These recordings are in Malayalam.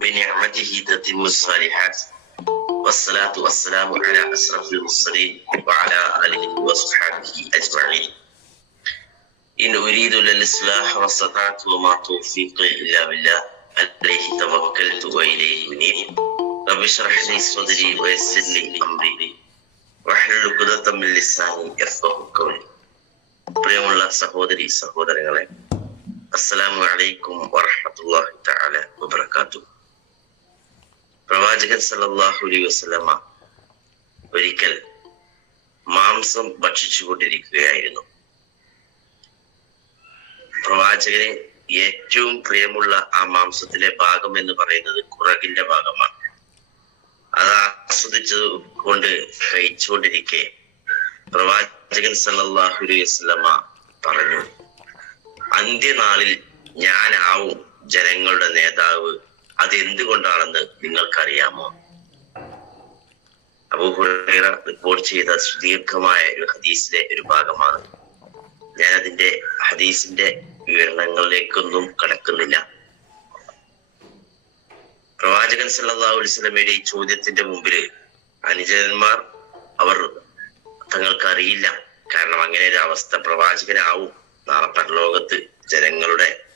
بنعمته تتم الصالحات والصلاة والسلام على أشرف المرسلين وعلى آله وصحبه أجمعين إن أريد للإصلاح واستطعت وما توفيقي إلا بالله عليه توكلت وإليه منيب رب اشرح لي صدري ويسر لي أمري واحلل عقدة من لساني يفقهوا قولي പ്രിയമുള്ള സഹോദരി സഹോദരങ്ങളെ അസ്സലാമു അലൈക്കും വറഹ്മത്തുള്ളാഹി തആല വബറകാതുഹു പ്രവാചകൻ സല്ലല്ലാഹു അലൈഹി വസല്ലമ ഒരിക്കൽ മാംസം ഭക്ഷിച്ചുകൊണ്ടിരിക്കുകയായിരുന്നു. പ്രവാചകന് ഏറ്റവും പ്രിയമുള്ള ആ മാംസത്തിലെ ഭാഗം എന്ന് പറയുന്നത് കുറകിന്റെ ഭാഗമാണ്. അത് ആസ്വദിച്ചു കൊണ്ട് കഴിച്ചുകൊണ്ടിരിക്കെ പ്രവാചകൻ സല്ലല്ലാഹു അലൈഹി വസല്ലമ പറഞ്ഞു അന്ത്യനാളിൽ ഞാനാവും ജനങ്ങളുടെ നേതാവ് അത് എന്തുകൊണ്ടാണെന്ന് നിങ്ങൾക്കറിയാമോ അബൂഹുറൈറ റിപ്പോർട്ട് ചെയ്ത സുദീർഘമായ ഒരു ഹദീസിലെ ഒരു ഭാഗമാണ്. ഞാൻ അതിന്റെ ഹദീസിന്റെ വിവരണങ്ങളിലേക്കൊന്നും കടക്കുന്നില്ല. പ്രവാചകൻ വസല്ലമയുടെ ഈ ചോദ്യത്തിന്റെ മുമ്പിൽ അനുചരന്മാർ അവർ തങ്ങൾക്ക് അറിയില്ല കാരണം അങ്ങനെ ഒരു അവസ്ഥ പ്രവാചകനാവും. നാളെ പരലോകത്ത് ജനങ്ങളുടെ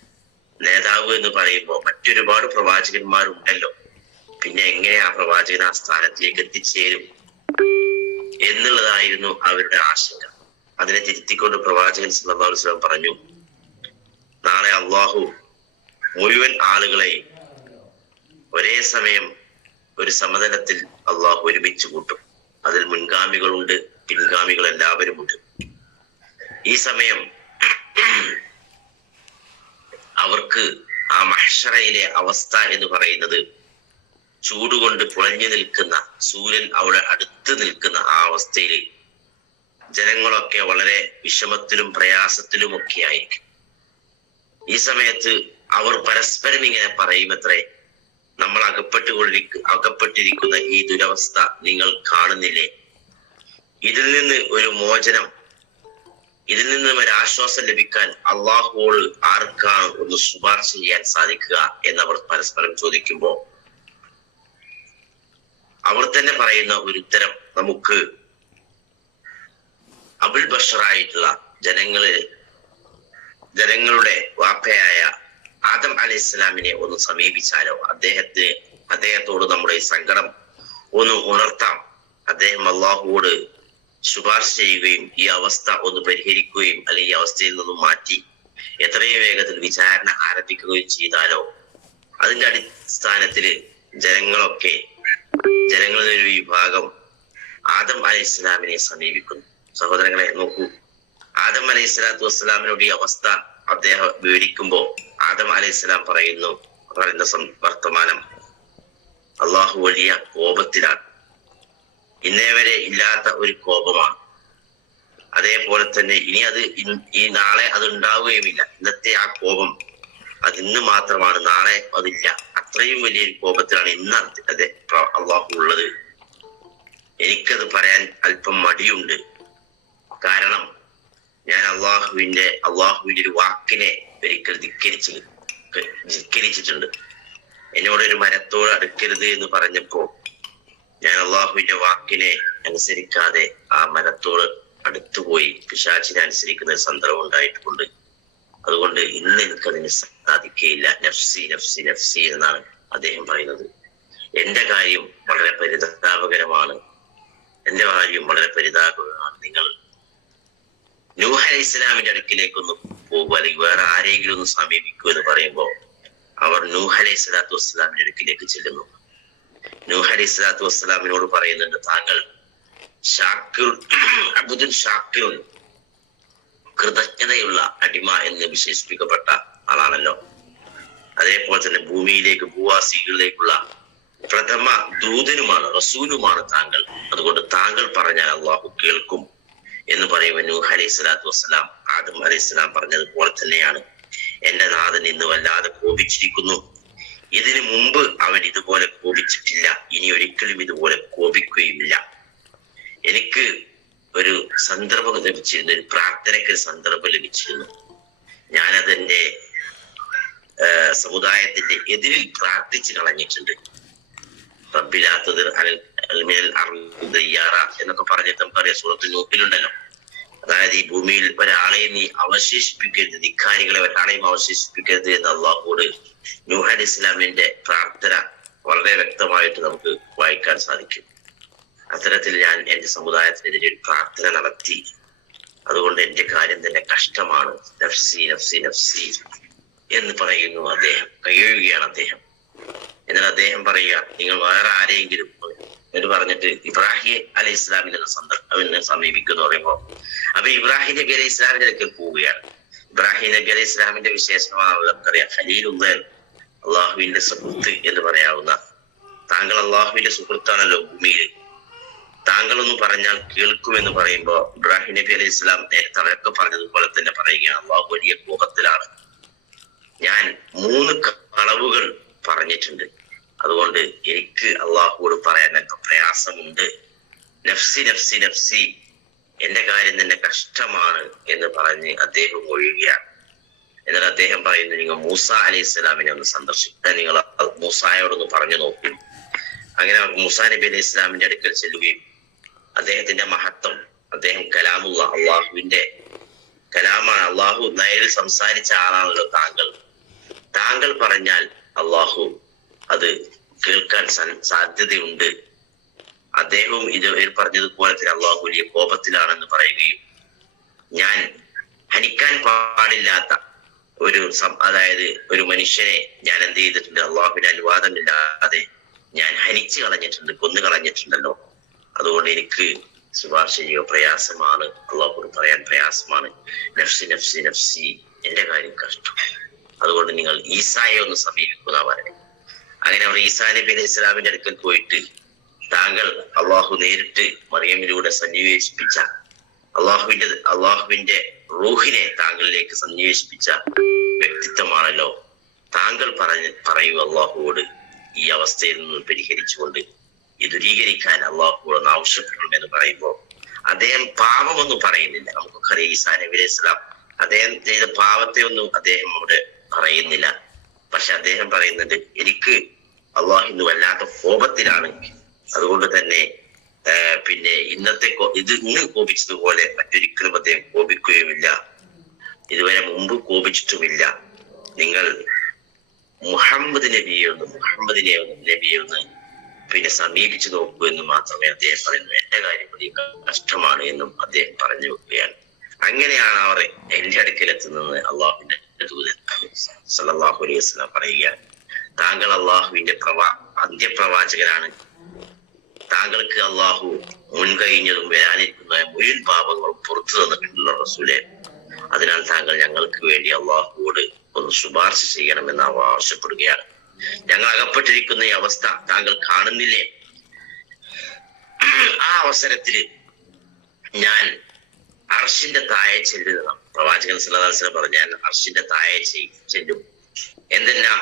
എന്ന് പറയുമ്പോൾ മറ്റൊരുപാട് പ്രവാചകന്മാരുണ്ടല്ലോ. പിന്നെ എങ്ങനെ ആ പ്രവാചകൻ ആ സ്ഥാനത്തേക്ക് എത്തിച്ചേരും എന്നുള്ളതായിരുന്നു അവരുടെ ആശങ്ക. അതിനെ തിരുത്തിക്കൊണ്ട് പ്രവാചകൻ സ്വലം പറഞ്ഞു നാളെ അള്ളാഹു മുഴുവൻ ആളുകളെയും ഒരേ സമയം ഒരു സമതലത്തിൽ അള്ളാഹു ഒരുമിച്ച് കൂട്ടും. അതിൽ മുൻഗാമികളുണ്ട് പിൻഗാമികൾ എല്ലാവരും ഉണ്ട് ഈ സമയം അവർക്ക് ആ മഹ്ഷറയിലെ അവസ്ഥ എന്ന് പറയുന്നത് ചൂടുകൊണ്ട് പുളഞ്ഞു നിൽക്കുന്ന സൂര്യൻ അവിടെ അടുത്ത് നിൽക്കുന്ന ആ അവസ്ഥയിൽ ജനങ്ങളൊക്കെ വളരെ വിഷമത്തിലും പ്രയാസത്തിലും ഒക്കെ ആയിരിക്കും ഈ സമയത്ത് അവർ പരസ്പരം ഇങ്ങനെ പറയുമത്രേ നമ്മൾ അകപ്പെട്ടുകൊണ്ടിരിക്ക അകപ്പെട്ടിരിക്കുന്ന ഈ ദുരവസ്ഥ നിങ്ങൾ കാണുന്നില്ലേ? ഇതിൽ നിന്ന് ഒരു മോചനം ഇതിൽ നിന്നും ഒരു ആശ്വാസം ലഭിക്കാൻ അള്ളാഹുവോട് ആർക്കാണ് ഒന്ന് ശുപാർശ ചെയ്യാൻ സാധിക്കുക എന്നവർ പരസ്പരം ചോദിക്കുമ്പോൾ അവർ തന്നെ പറയുന്ന ഒരു ഉത്തരം നമുക്ക് അബുൽ ബഷറായിട്ടുള്ള ജനങ്ങൾ ജനങ്ങളുടെ വാപ്പയായ ആദം അലി ഇസ്ലാമിനെ ഒന്ന് സമീപിച്ചാലോ? അദ്ദേഹത്തിന് അദ്ദേഹത്തോട് നമ്മുടെ സങ്കടം ഒന്ന് ഉണർത്താം. അദ്ദേഹം അള്ളാഹുവോട് ശുപാർശ ചെയ്യുകയും ഈ അവസ്ഥ ഒന്ന് പരിഹരിക്കുകയും അല്ലെങ്കിൽ ഈ അവസ്ഥയിൽ നിന്നും മാറ്റി എത്രയും വേഗത്തിൽ വിചാരണ ആരംഭിക്കുകയും ചെയ്താലോ അതിന്റെ അടിസ്ഥാനത്തിൽ ജനങ്ങളൊക്കെ ജനങ്ങളുടെ ഒരു വിഭാഗം ആദം അലൈഹി ഇസ്ലാമിനെ സമീപിക്കുന്നു. സഹോദരങ്ങളെ നോക്കൂ. ആദം അലൈഹി സ്വലാത്തു വസ്സലാമിനോട് ഈ അവസ്ഥ അദ്ദേഹം വിവരിക്കുമ്പോ ആദം അലൈഹി സ്വലാം പറയുന്നു പറയുന്ന വർത്തമാനം അള്ളാഹു വലിയ കോപത്തിലാണ്. ഇന്നേ വരെ ഇല്ലാത്ത ഒരു കോപമാണ്. അതേപോലെ തന്നെ ഇനി അത് ഈ നാളെ അത് ഉണ്ടാവുകയുമില്ല. ഇന്നത്തെ ആ കോപം അത് ഇന്ന് മാത്രമാണ് നാളെ അതില്ല. അത്രയും വലിയൊരു കോപത്തിലാണ് ഇന്ന് അതെ അള്ളാഹു ഉള്ളത്. എനിക്കത് പറയാൻ അല്പം മടിയുണ്ട്. കാരണം ഞാൻ അള്ളാഹുവിന്റെ അള്ളാഹുവിന്റെ ഒരു വാക്കിനെ ഒരിക്കൽ ധിക്കരിച്ച് ധിക്കരിച്ചിട്ടുണ്ട്. എന്നോട് ഒരു മരത്തോട് അടുക്കരുത് എന്ന് പറഞ്ഞപ്പോ ഞാൻ അള്ളാഹുവിന്റെ വാക്കിനെ അനുസരിക്കാതെ ആ മരത്തോട് അടുത്തുപോയി പിശാചിനെ അനുസരിക്കുന്ന ഒരു സന്ദർഭം ഉണ്ടായിട്ടുണ്ട്. അതുകൊണ്ട് ഇന്ന് എനിക്കതിന് സാധിക്കുകയില്ല നഫ്സി നഫ്സി നഫ്സി എന്നാണ് അദ്ദേഹം പറയുന്നത്. എന്റെ കാര്യം വളരെ പരിതാപകരമാണ്. എന്റെ കാര്യം വളരെ പരിതാപകരമാണ്. നിങ്ങൾ നൂഹ അലൈഹി ഇസ്ലാമിന്റെ അടുക്കിലേക്ക് ഒന്ന് പോകുക അല്ലെങ്കിൽ വേറെ ആരെങ്കിലും ഒന്ന് സമീപിക്കൂ എന്ന് പറയുമ്പോൾ അവർ നൂഹ അലൈഹി സ്വലാത്തു വസ്സലാമിന്റെ അടുക്കിലേക്ക് ചെല്ലുന്നു. നൂഹ അലൈഹി സ്വലാത്തു വസ്സലാമിനോട് പറയുന്നുണ്ട് താങ്കൾ ഷാക്കിർ അബുദുൽ ഷാക്കിറുൻ കൃതജ്ഞതയുള്ള അടിമ എന്ന് വിശേഷിപ്പിക്കപ്പെട്ട ആളാണല്ലോ. അതേപോലെ തന്നെ ഭൂമിയിലേക്ക് ഭൂവാസികളിലേക്കുള്ള പ്രഥമ ദൂതനുമാണ് റസൂലുമാണ് താങ്കൾ. അതുകൊണ്ട് താങ്കൾ പറഞ്ഞാൽ അള്ളാഹു കേൾക്കും എന്ന് പറയുമ്പോൾ നൂഹ് അലൈഹി സ്വലാത്തു വസ്സലാം ആദം അലൈഹി സ്വലാം പറഞ്ഞതുപോലെ തന്നെയാണ്. എന്റെ നാഥൻ ഇന്ന് വല്ലാതെ കോപിച്ചിരിക്കുന്നു. ഇതിനു മുമ്പ് അവൻ ഇതുപോലെ കോപിച്ചിട്ടില്ല. ഇനി ഒരിക്കലും ഇതുപോലെ കോപിക്കുകയുമില്ല. എനിക്ക് ഒരു സന്ദർഭം ലഭിച്ചിരുന്നു. ഒരു പ്രാർത്ഥനയ്ക്ക് ഒരു സന്ദർഭം ലഭിച്ചിരുന്നു. ഞാനതെന്റെ സമുദായത്തിന്റെ എതിരിൽ പ്രാർത്ഥിച്ചു കളഞ്ഞിട്ടുണ്ട്. റബ്ബിലാത്തത് എന്നൊക്കെ പറഞ്ഞിട്ട് നമുക്കറിയാം. സൂറത്ത് നൂക്കിലുണ്ടല്ലോ അതായത് ഈ ഭൂമിയിൽ ഒരാളെയും നീ അവശേഷിപ്പിക്കരുത് ധിക്കാരികളെ ഒരാളെയും അവശേഷിപ്പിക്കരുത് എന്ന് അള്ളാഹോട് അലി ഇസ്ലാമിന്റെ പ്രാർത്ഥന വളരെ വ്യക്തമായിട്ട് നമുക്ക് വായിക്കാൻ സാധിക്കും. അത്തരത്തിൽ ഞാൻ എന്റെ സമുദായത്തിനെതിരെ ഒരു പ്രാർത്ഥന നടത്തി. അതുകൊണ്ട് എന്റെ കാര്യം തന്നെ കഷ്ടമാണ്. നഫ്സി നഫ്സി നഫ്സി എന്ന് പറയുന്നു അദ്ദേഹം. കയ്യൊഴുകയാണ് അദ്ദേഹം. എന്നാൽ അദ്ദേഹം പറയുക നിങ്ങൾ വേറെ ആരെയെങ്കിലും എന്ന് പറഞ്ഞിട്ട് ഇബ്രാഹിം അലൈഹി ഇസ്ലാമിനെ സന്ദർഭം സമീപിക്കുന്നു പറയുമ്പോ. അപ്പൊ ഇബ്രാഹിം നബി അലൈഹി ഇസ്ലാമിന്റെ അടുക്കൽ പോവുകയാണ്. ഇബ്രാഹിം നബി അലൈഹി ഇസ്ലാമിന്റെ വിശേഷമാണ് നമുക്കറിയാം. ഖലീലുദ്ദീൻ അള്ളാഹുവിന്റെ സുഹൃത്ത് എന്ന് പറയാവുന്ന താങ്കൾ അള്ളാഹുവിന്റെ സുഹൃത്താണല്ലോ ഭൂമിയിൽ താങ്കൾ ഒന്ന് പറഞ്ഞാൽ കേൾക്കുമെന്ന് പറയുമ്പോൾ ഇബ്രാഹിം നബി അലൈഹി ഇസ്ലാം നേരത്തെ അവരൊക്കെ പറഞ്ഞതുപോലെ തന്നെ പറയുകയാണ്. അള്ളാഹു വലിയ കോപത്തിലാണ്. ഞാൻ മൂന്ന് കളവുകൾ പറഞ്ഞിട്ടുണ്ട്. അതുകൊണ്ട് എനിക്ക് അള്ളാഹുവോട് പറയാൻ പ്രയാസമുണ്ട്. നഫ്സി നഫ്സി നഫ്സി എന്റെ കാര്യം തന്നെ കഷ്ടമാണ് എന്ന് പറഞ്ഞ് അദ്ദേഹം ഒഴിയുകയാണ് എന്നാൽ അദ്ദേഹം പറയുന്നു നിങ്ങൾ മൂസ അലൈഹി ഇസ്ലാമിനെ ഒന്ന് സന്ദർശിക്കാൻ നിങ്ങൾ മൂസായോടൊന്ന് പറഞ്ഞു നോക്കൂ. അങ്ങനെ മൂസ നബി അലൈഹി ഇസ്ലാമിന്റെ അടുക്കൽ ചെല്ലുകയും അദ്ദേഹത്തിന്റെ മഹത്വം അദ്ദേഹം കലാമുള്ള അള്ളാഹുവിന്റെ കലാമാണ്. അള്ളാഹു നേരിൽ സംസാരിച്ച ആളാണല്ലോ താങ്കൾ. താങ്കൾ പറഞ്ഞാൽ അള്ളാഹു അത് കേൾക്കാൻ സാധ്യതയുണ്ട്. അദ്ദേഹവും ഇത് പറഞ്ഞതുപോലെ തന്നെ അള്ളാഹു വലിയ കോപത്തിലാണെന്ന് പറയുകയും ഞാൻ ഹനിക്കാൻ പാടില്ലാത്ത ഒരു അതായത് ഒരു മനുഷ്യനെ ഞാൻ എന്ത് ചെയ്തിട്ടുണ്ട്? അള്ളാഹുവിന് അനുവാദമില്ലാതെ ഞാൻ ഹനിച്ചു കളഞ്ഞിട്ടുണ്ട് കൊന്നു കളഞ്ഞിട്ടുണ്ടല്ലോ. അതുകൊണ്ട് എനിക്ക് ശുപാർശ ചെയ്യുക പ്രയാസമാണ്. അള്ളാഹു പറയാൻ പ്രയാസമാണ്. നഫ്സി നഫ്സി നഫ്സി എന്റെ കാര്യം കഷ്ടം. അതുകൊണ്ട് നിങ്ങൾ ഈസായെ ഒന്ന് സമീപിക്കുന്ന പറയുന്നത്. അങ്ങനെ അവർ ഈസാ നബി അലൈഹി ഇസ്ലാമിന്റെ അടുക്കൽ പോയിട്ട് താങ്കൾ അള്ളാഹു നേരിട്ട് മറിയമിലൂടെ സന്നിവേശിപ്പിച്ച അള്ളാഹുവിന്റെ അള്ളാഹുവിന്റെ റൂഹിനെ താങ്കളിലേക്ക് സന്നിവേശിപ്പിച്ച വ്യക്തിത്വമാണല്ലോ താങ്കൾ പറഞ്ഞ് പറയൂ അള്ളാഹുവോട് ഈ അവസ്ഥയിൽ നിന്ന് പരിഹരിച്ചുകൊണ്ട്. ഇത് ദുരീകരിക്കാൻ അള്ളാഹുവോട് ആവശ്യപ്പെടണമെന്ന് പറയുമ്പോൾ അദ്ദേഹം പാപമൊന്നും പറയുന്നില്ല. നമുക്കൊക്കെ ഈസാ നബി അലൈഹി ഇസ്ലാം അദ്ദേഹം ചെയ്ത പാപത്തെ ഒന്നും അദ്ദേഹം അവിടെ പറയുന്നില്ല. പക്ഷെ അദ്ദേഹം പറയുന്നുണ്ട് എനിക്ക് അള്ളാഹു ഇന്ന് വല്ലാത്ത കോപത്തിലാണ് അതുകൊണ്ട് തന്നെ പിന്നെ ഇന്നത്തെ ഇത് ഇന്ന് കോപിച്ചതുപോലെ മറ്റൊരിക്കലും അദ്ദേഹം കോപിക്കുകയുമില്ല. ഇതുവരെ മുമ്പ് കോപിച്ചിട്ടുമില്ല. നിങ്ങൾ മുഹമ്മദ് നബിയെ ഒന്ന് മുഹമ്മദിനെ ഒന്ന് നബിയെ ഒന്ന് പിന്നെ സമീപിച്ചു നോക്കൂ എന്ന് മാത്രമേ അദ്ദേഹം പറയുന്നു. എന്റെ കാര്യം വലിയ കഷ്ടമാണ് എന്നും അദ്ദേഹം പറഞ്ഞു വെക്കുകയാണ്. അങ്ങനെയാണ് അവർ എന്റെ അടുക്കൽ എത്തുന്നത് അള്ളാഹുവിന്റെ ദൂതൻ സല്ലല്ലാഹു അലൈഹി വസല്ലം പറയുകയാണ്. താങ്കൾ അള്ളാഹുവിന്റെ പ്രവാ അന്ത്യപ്രവാചകനാണ് താങ്കൾക്ക് അള്ളാഹു മുൻകഴിഞ്ഞതും വരാനിരിക്കുന്ന മുഴുവൻ പാപങ്ങളും പുറത്തു തന്നിട്ടുള്ള റസൂലെ. അതിനാൽ താങ്കൾ ഞങ്ങൾക്ക് വേണ്ടി അള്ളാഹുവോട് ഒന്ന് ശുപാർശ ചെയ്യണമെന്ന് അവ ആവശ്യപ്പെടുകയാണ്. ഞങ്ങൾ അകപ്പെട്ടിരിക്കുന്ന ഈ അവസ്ഥ താങ്കൾ കാണുന്നില്ലേ? ആ അവസരത്തിൽ ഞാൻ അർഷിന്റെ താഴെ ചെല്ലുന്ന പ്രവാചകൻ സല്ലാസ്ലം പറഞ്ഞാൽ അർഷിന്റെ താഴെ ചെല്ലും. എന്തെല്ലാം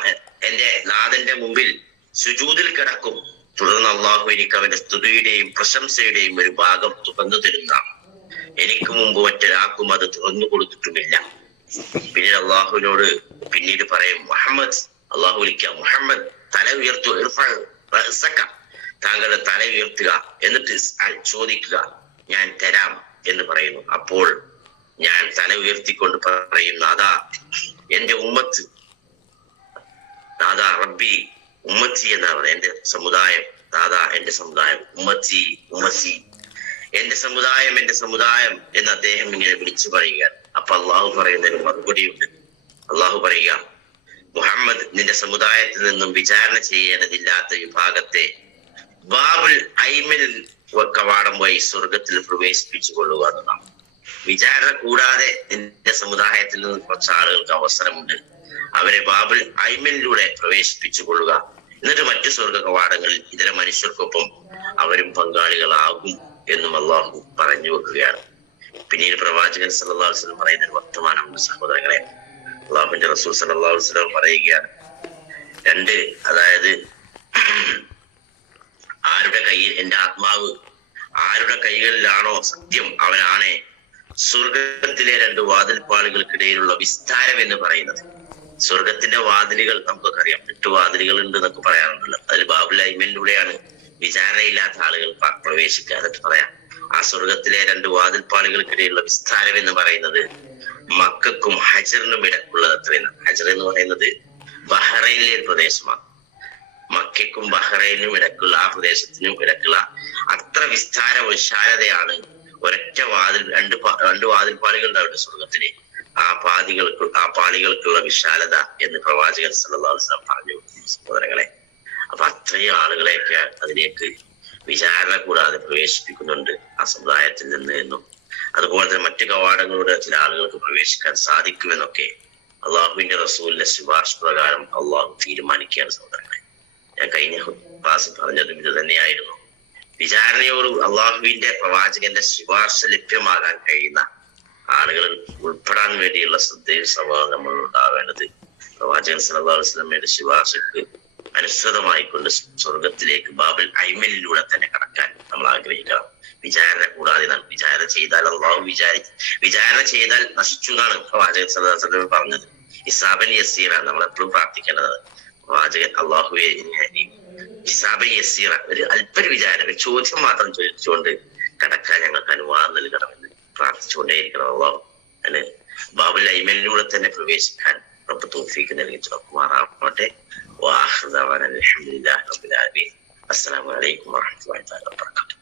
എന്റെ നാഥന്റെ മുമ്പിൽ സുജൂതിൽ കിടക്കും. തുടർന്ന് അള്ളാഹു എനിക്ക് അവന്റെ സ്തുതിയുടെയും പ്രശംസയുടെയും ഒരു ഭാഗം തുറന്നു തരുന്ന. എനിക്ക് മുമ്പ് മറ്റൊരാൾക്കും അത് തുറന്നു കൊടുത്തിട്ടുമില്ല. പിന്നീട് അള്ളാഹുവിനോട് പിന്നീട് പറയും മുഹമ്മദ് അള്ളാഹു വിളിക്കുക മുഹമ്മദ് തല ഉയർത്തു. താങ്കളുടെ തല ഉയർത്തുക എന്നിട്ട് ചോദിക്കുക ഞാൻ തരാം എന്ന് പറയുന്നു. അപ്പോൾ ഞാൻ തല ഉയർത്തിക്കൊണ്ട് പറയുന്നു അതാ എന്റെ ഉമ്മത്ത് നാദാ റബ്ബി ഉമ്മച്ചി എന്നാണ് എന്റെ സമുദായം ദാദാ എന്റെ സമുദായം ഉമ്മച്ചി ഉമ്മച്ചി. എന്റെ സമുദായം എന്റെ സമുദായം എന്ന് അദ്ദേഹം ഇങ്ങനെ വിളിച്ചു പറയുകയാണ് അപ്പൊ അള്ളാഹു പറയുന്നതിന് മറുപടിയുണ്ട്. അള്ളാഹു പറയുക മുഹമ്മദ് നിന്റെ സമുദായത്തിൽ നിന്നും വിചാരണ ചെയ്യേണ്ടതില്ലാത്ത വിഭാഗത്തെ ബാബുൽ ഐമിൽ കവാടം വഴി സ്വർഗത്തിൽ പ്രവേശിപ്പിച്ചു കൊള്ളുക എന്നതാണ്. വിചാരണ കൂടാതെ നിന്റെ സമുദായത്തിൽ നിന്ന് കുറച്ച് ആളുകൾക്ക് അവസരമുണ്ട്. അവരെ ബാബിൾ ഐമനിലൂടെ പ്രവേശിപ്പിച്ചു കൊള്ളുക. എന്നിട്ട് മറ്റു സ്വർഗ കവാടങ്ങളിൽ ഇതര മനുഷ്യർക്കൊപ്പം അവരും പങ്കാളികളാകും എന്നും അള്ളാഹു പറഞ്ഞു വെക്കുകയാണ്. പിന്നീട് പ്രവാചകൻ സല്ലല്ലാഹു അലൈഹി പറയുന്ന ഒരു വർത്തമാനമുണ്ട് സഹോദരങ്ങളെ. അള്ളാഹുവിന്റെ റസൂൽ സല്ലല്ലാഹു അലൈഹി വസല്ലം പറയുകയാണ് രണ്ട് അതായത് ആരുടെ കയ്യിൽ എന്റെ ആത്മാവ് ആരുടെ കൈകളിലാണോ സത്യം അവനാണ് സ്വർഗത്തിലെ രണ്ട് വാതിൽപ്പാളുകൾക്കിടയിലുള്ള വിസ്താരം എന്ന് പറയുന്നത്. സ്വർഗത്തിന്റെ വാതിലുകൾ നമുക്കൊക്കെ അറിയാം എട്ട് വാതിലുകൾ ഉണ്ട് എന്നൊക്കെ പറയാറുണ്ടല്ലോ. അതിൽ ബാബുൽ വിചാരണയില്ലാത്ത ആളുകൾ പ്രവേശിക്കുക അതൊക്കെ പറയാം. ആ സ്വർഗത്തിലെ രണ്ട് വാതിൽപ്പാളികൾക്കിടയിലുള്ള വിസ്താരം എന്ന് പറയുന്നത് മക്കൾക്കും ഹജറിനും ഇടക്കുള്ളത് അത്രയാണ് ഹജർ എന്ന് പറയുന്നത് ബഹ്റൈനിലെ ഒരു പ്രദേശമാണ്. മക്കും ബഹ്റൈനും ഇടക്കുള്ള ആ പ്രദേശത്തിനും ഇടക്കുള്ള അത്ര വിസ്താര വിശാലതയാണ് ഒരൊറ്റ വാതിൽ രണ്ട് രണ്ട് വാതിൽപ്പാളികൾ അവിടെ സ്വർഗത്തിൽ ആ പാതികൾക്ക് ആ പാളികൾക്കുള്ള വിശാലത എന്ന് പ്രവാചകൻ വസല്ലം പറഞ്ഞു സഹോദരങ്ങളെ. അപ്പൊ അത്രയും ആളുകളെയൊക്കെ അതിലേക്ക് വിചാരണ കൂടാതെ പ്രവേശിപ്പിക്കുന്നുണ്ട് ആ സമുദായത്തിൽ നിന്ന് എന്നും. അതുപോലെ തന്നെ മറ്റു കവാടങ്ങളുടെ ചില ആളുകൾക്ക് പ്രവേശിക്കാൻ സാധിക്കുമെന്നൊക്കെ അള്ളാഹുവിന്റെ റസൂലിന്റെ ശുപാർശ പ്രകാരം അള്ളാഹു തീരുമാനിക്കുകയാണ് സഹോദരങ്ങളെ. ഞാൻ കഴിഞ്ഞ ക്ലാസ് പറഞ്ഞതും ഇത് തന്നെയായിരുന്നു. വിചാരണയോട് അള്ളാഹുവിന്റെ പ്രവാചകന്റെ ശുപാർശ ലഭ്യമാകാൻ കഴിയുന്ന ആളുകൾ ഉൾപ്പെടാൻ വേണ്ടിയുള്ള ശ്രദ്ധയും സ്വഭാവം നമ്മൾ ഉണ്ടാവേണ്ടത് പ്രവാചകൻ സലഹുസ്ലമയുടെ ശുപാർശക്ക് അനുസൃതമായിക്കൊണ്ട് സ്വർഗത്തിലേക്ക് ബാബിൽ ഐമനിലൂടെ തന്നെ കടക്കാൻ നമ്മൾ ആഗ്രഹിക്കണം. വിചാരണ കൂടാതെ നാം വിചാരണ ചെയ്താൽ അള്ളാഹു വിചാരി വിചാരണ ചെയ്താൽ നശിച്ചു എന്നാണ് പ്രവാചകൻ വസല്ലം പറഞ്ഞത്. ഇസാബൻ യസീറാണ് നമ്മൾ എപ്പോഴും പ്രാർത്ഥിക്കേണ്ടത്. പ്രവാചകൻ അള്ളാഹുവെ ഇസാബൻ യസീറ ഒരു അല്പര വിചാരം ഒരു ചോദ്യം മാത്രം ചോദിച്ചുകൊണ്ട് കടക്കാൻ ഞങ്ങൾക്ക് അനുവാദം നൽകണമെന്ന് പ്രാർത്ഥിച്ചുകൊണ്ടേയിരിക്കണം അള്ളാഹു. അതിന് ബാബുൽ ഐമലിലൂടെ തന്നെ പ്രവേശിക്കാൻ റബ്ബ് തോഫീക്ക് നൽകി തുറക്കുമാറാവട്ടെ. വാഹൃദാവാൻ അലഹമുല്ലാ റബ്ബുൽ ആലമീൻ. അസ്സലാമു അലൈക്കും വറഹ്മത്തുള്ളാഹി വബറകാതുഹു.